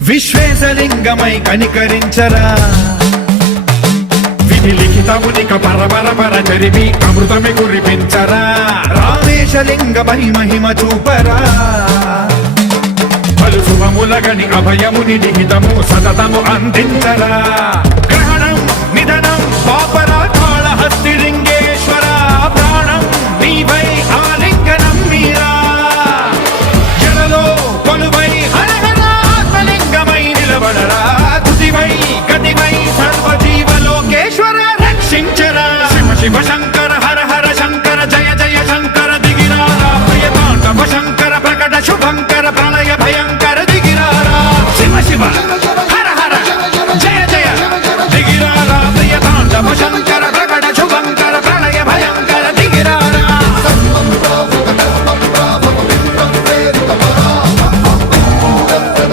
విశ్వేశలింగమై కనికరించరా విధి లిఖితమునిక పరపర జరిపి అమృతమి కురిపించరా రామేశలింగమై మహిమ చూపరా పలు శుభములగని అభయముని లిఖితము సతతము అందించరా గ్రహ